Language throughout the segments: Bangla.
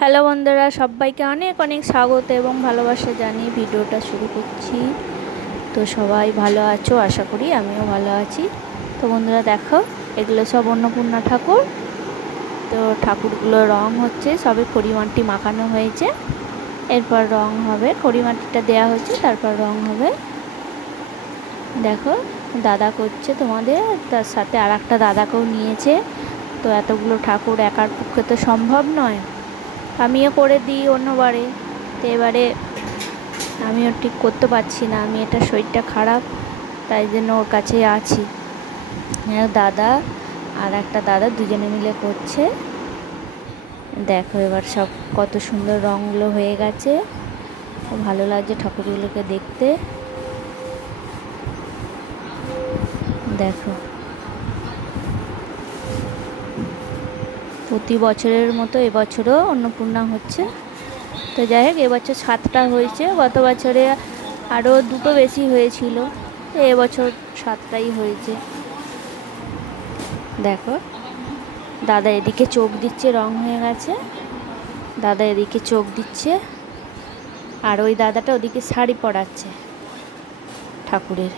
হ্যালো বন্ধুরা, সবাইকে অনেক অনেক স্বাগত এবং ভালোবাসা জানিয়ে ভিডিওটা শুরু করছি। তো সবাই ভালো আছো আশা করি, আমিও ভালো আছি। তো বন্ধুরা দেখো, এগুলো সব অন্নপূর্ণা ঠাকুর। তো ঠাকুরগুলো রং হচ্ছে, সবে খড়িমাটি মাখানো হয়েছে, এরপর রং হবে। খড়িমাটিটা দেওয়া হচ্ছে, তারপর রং হবে। দেখো দাদা করছে তোমাদের, তার সাথে আর একটা দাদাকেও নিয়েছে। তো এতগুলো ঠাকুর একার পক্ষে তো সম্ভব নয়, আমিও করে দিই অন্যবারে। তো এবারে আমিও ঠিক করতে পারছি না, আমি এটা শরীরটা খারাপ, তাই জন্য ওর কাছে আছি। দাদা আর একটা দাদা দুজনে মিলে করছে। দেখো এবার সব কত সুন্দর রঙগুলো হয়ে গেছে, ভালো লাগছে ঠাকুরগুলোকে দেখতে। দেখো প্রতি বছরের মতো এবছরও অন্নপূর্ণা হচ্ছে। তো যাই হোক, এবছর 7টা হয়েছে, গত বছরে আরও 2টো বেশি হয়েছিল, এবছর 7টাই হয়েছে। দেখো দাদা এদিকে চোখ দিচ্ছে, রং হয়ে গেছে, দাদা এদিকে চোখ দিচ্ছে, আর ওই দাদাটা ওদিকে শাড়ি পরাচ্ছে ঠাকুরের।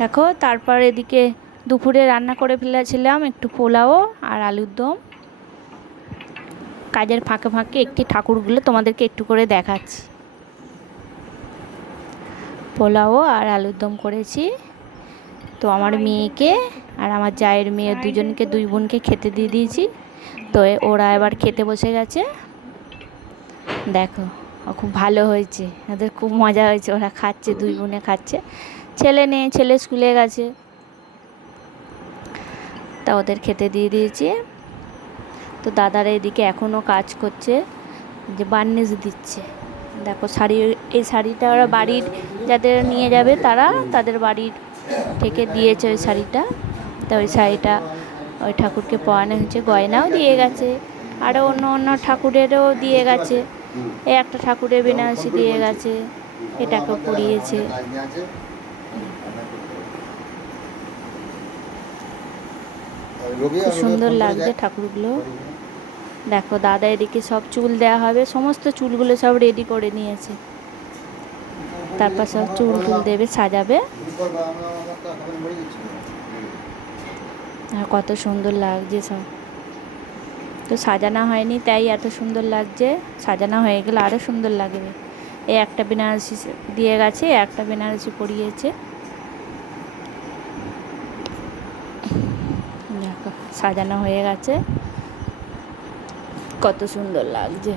দেখো তারপর এদিকে দুপুরে রান্না করে ফেলেছিলাম একটু পোলাও আর আলুর দম। কাজের ফাঁকে ফাঁকে একটি ঠাকুরগুলো তোমাদেরকে একটু করে দেখাচ্ছি। পোলাও আর আলুর দম করেছি। তো আমার মেয়েকে আর আমার জায়ের মেয়ে দুজনকে, দুই বোনকে খেতে দিয়ে দিয়েছি। তো ওরা এবার খেতে বসে গেছে। দেখো খুব ভালো হয়েছে, ওদের খুব মজা হয়েছে, ওরা খাচ্ছে, দুই বোনে খাচ্ছে। ছেলে নেই, ছেলে স্কুলে গেছে, তা ওদের খেতে দিয়ে দিয়েছি। তো দাদারা এদিকে এখনও কাজ করছে, যে বার্নিশ দিচ্ছে। দেখো শাড়ি, এই শাড়িটা ওরা বাড়ির যাদের নিয়ে যাবে তারা তাদের বাড়ির থেকে দিয়েছে ওই শাড়িটা। তা ওই শাড়িটা ওই ঠাকুরকে পরানো হচ্ছে, গয়নাও দিয়ে গেছে, আরও অন্য অন্য ঠাকুরেরও দিয়ে গেছে। এই একটা ঠাকুরের বেনারসি দিয়ে গেছে, এটাকে পরিয়েছে। খুব সুন্দর লাগছে ঠাকুরগুলো। দেখো দাদা এদিকে সব চুল দেওয়া হবে, সমস্ত চুলগুলো সব রেডি করে নিয়েছে, তারপর সব চুল টুল দেবে, সাজাবে। আর কত সুন্দর লাগছে সব। তো সাজানো হয়নি তাই এত সুন্দর লাগছে, সাজানো হয়ে গেলে আরও সুন্দর লাগবে। এই একটা বেনারসি দিয়ে গেছে, একটা বেনারসি পরিয়েছে। দেখো সাজানো হয়ে গেছে, কত সুন্দর লাগছে।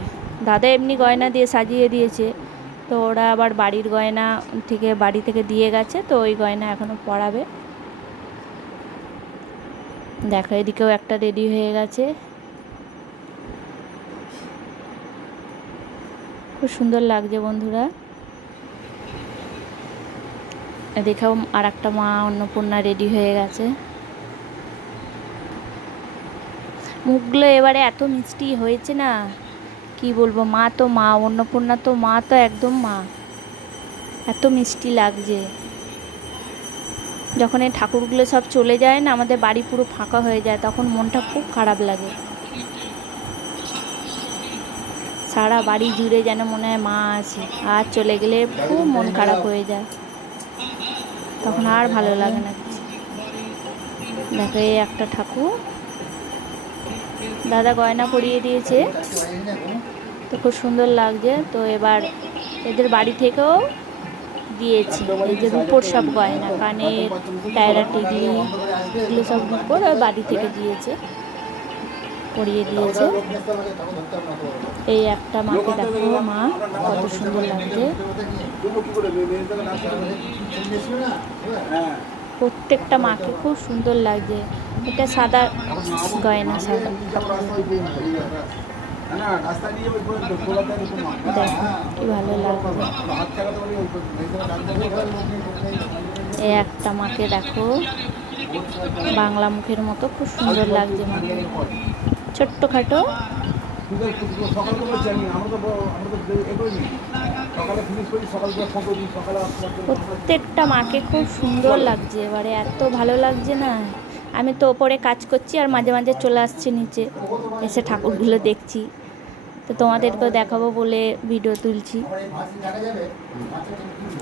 দাদা এমনি গয়না দিয়ে সাজিয়ে দিয়েছে, তো ওরা আবার বাড়ির গয়না থেকে বাড়ি থেকে দিয়ে গেছে, তো ওই গয়না এখনও পরাবে। দেখো এদিকেও একটা রেডি হয়ে গেছে, খুব সুন্দর লাগছে বন্ধুরা। এদিকেও আর একটা মা অন্নপূর্ণা রেডি হয়ে গেছে। মুখগুলো এবারে এত মিষ্টি হয়েছে না, কি বলবো। মা তো মা, অন্নপূর্ণা তো মা, তো একদম মা, এত মিষ্টি লাগছে। যখন এই ঠাকুরগুলো সব চলে যায় না, আমাদের বাড়ি পুরো ফাঁকা হয়ে যায়, তখন মনটা খুব খারাপ লাগে। সারা বাড়ি জুড়ে যেন মনে হয় মা আছে, আর চলে গেলে খুব মন খারাপ হয়ে যায়, তখন আর ভালো লাগে না কিছু। দেখো এই একটা ঠাকুর, দাদা গয়না পরিয়ে দিয়েছে, তো খুব সুন্দর লাগছে। তো এবার এদের বাড়ি থেকেও দিয়েছে, এই যে রূপোর সব গয়না, কানের, টায়রা, টিকলি, এগুলো সব রূপোর বাড়ি থেকে দিয়েছে, পরিয়ে দিয়েছে। এই একটা মাকে দেখো, মা কত সুন্দর লাগছে, প্রত্যেকটা মাকে খুব সুন্দর লাগছে। এটা সাদা গয়না, সাদা। দেখো কি ভালো লাগছে। এই একটা মাকে দেখো, বাংলা মুখের মতো, খুব সুন্দর লাগছে মাকে, ছোট্টখাটো। প্রত্যেকটা মাকে খুব সুন্দর লাগছে, এবারে এত ভালো লাগছে না, আমি তো ওপরে কাজ করছি আর মাঝে মাঝে চলে আসছি নিচে, এসে ঠাকুরগুলো দেখছি। তো তোমাদেরকেও দেখাবো বলে ভিডিও তুলছি।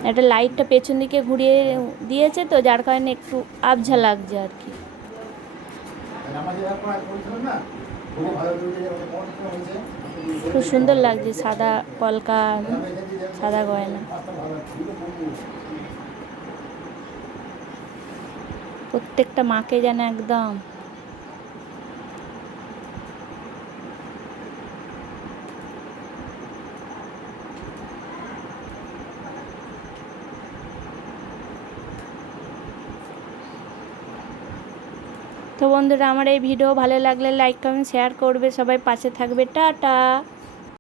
একটা লাইটটা পেছন দিকে ঘুরিয়ে দিয়েছে তো, যার কারণে একটু আবঝা লাগছে আর কি। খুব সুন্দর লাগছে, সাদা কলকা, সাদা গয়না। প্রত্যেকটা মাকে যেন একদম তো বন্ধুরা, আমার এই ভিডিও ভালো লাগলে লাইক কমেন্ট শেয়ার করবে, সবাই পাশে থাকবে। টাটা।